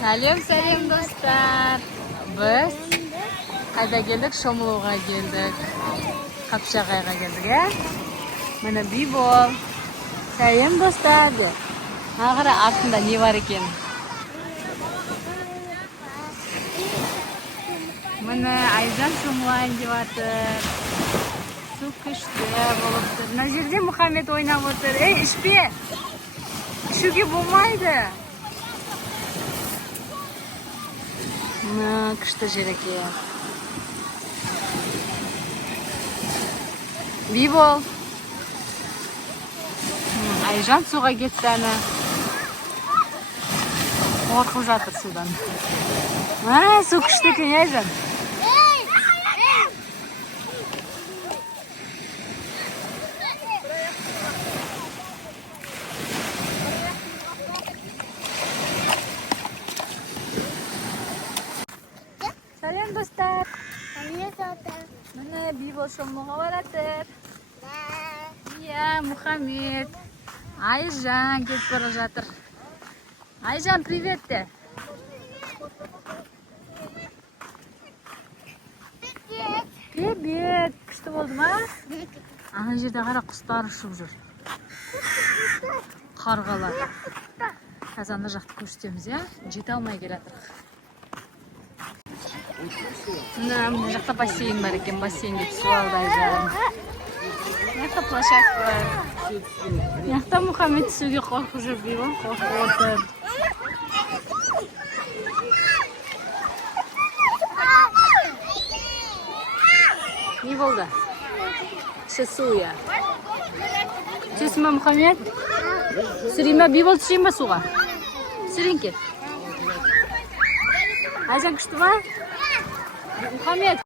Сәлем достар. Біз қайда келдік? Шомылуға келдік. Қапшағайға келдік, Міне Бибол. Сәлем достар. Ағыра артында не бар екен? Міне Айжан шомылайын деп жатыр. Су күшті болып тұр. Мына жерде Мұхаммед ойнап отыр. Ішпе. Ішуге болмайды. Күшті жер екен. Бибол. Айжан суға кетті әні. Қорқып жатыр судан. Су күшті екен, Айжан. Сәлем достар. Міне Бибол шомылуға баратыр. Мұхаммед. Айжан кетіп бара жатыр. Айжан, привет де. Привет. Күшті болды ма? Ана жерде қара құстар ұшып жүр. Қарғалар. Қазір ана жақты көрсетеміз, жете алмай келатырық. Мына жақта бассейн бар екен, бассейнге түсіп алды Айжан. Мына жақта площадка бар. Мына жақта Мұхаммед түсуге қорқып жүр, Бибол қорқып отыр. Не болды? Іші су, Түсесің ба, Мұхаммед? Түсірейін ба, Бибол түсірейін ба суға? Түсірейін кет. Айжан күшті ба? Мұхаммед.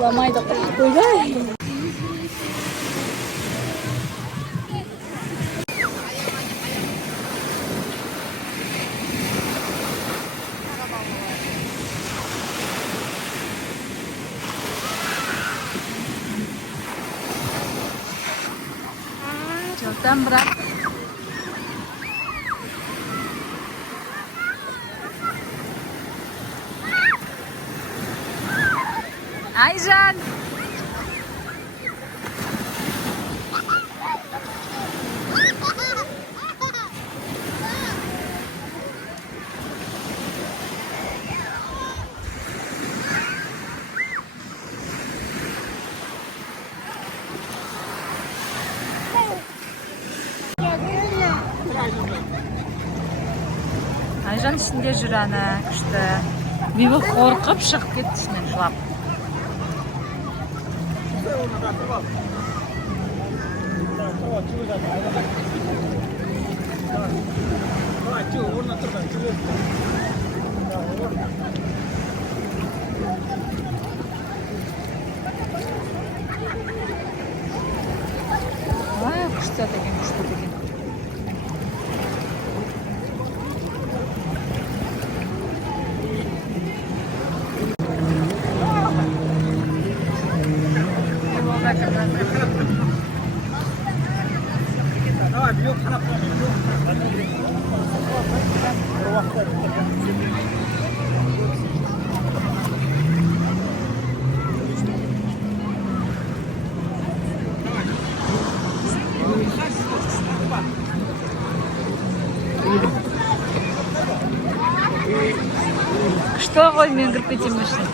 Құламайды қойды. Жылтан бірақ. Айжан! Айжан ішінде жүр әні күшті. Бибол қорқып шығып кетті ішінен жылап. Күшті деген, күшті деген. Что, Оль, мен кіріп кетемін үшін?